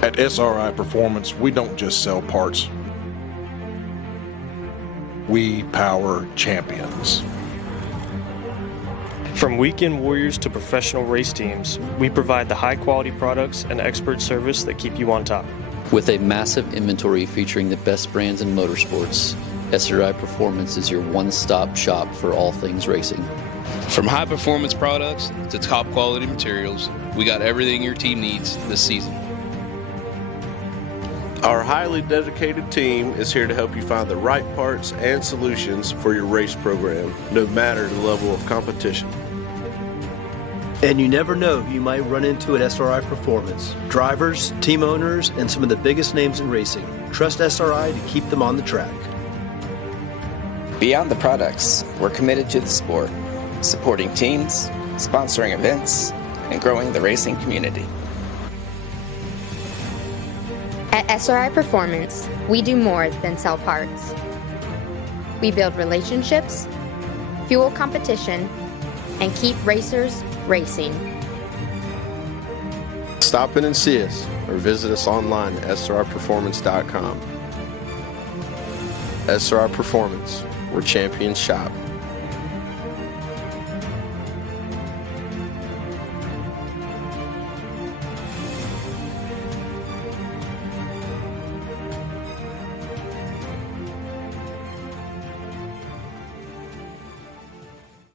At SRI Performance, we don't just sell parts. We power champions. From weekend warriors to professional race teams, we provide the high-quality products and expert service that keep you on top. With a massive inventory featuring the best brands in motorsports, SRI Performance is your one-stop shop for all things racing. From high-performance products to top-quality materials, we got everything your team needs this season. Our highly dedicated team is here to help you find the right parts and solutions for your race program, no matter the level of competition. And you never know who you might run into at SRI Performance. Drivers, team owners, and some of the biggest names in racing. Trust SRI to keep them on the track. Beyond the products, we're committed to the sport, supporting teams, sponsoring events, and growing the racing community. At SRI Performance, we do more than sell parts. We build relationships, fuel competition, and keep racers racing. Stop in and see us or visit us online at sriperformance.com. SRI Performance, where champions shop.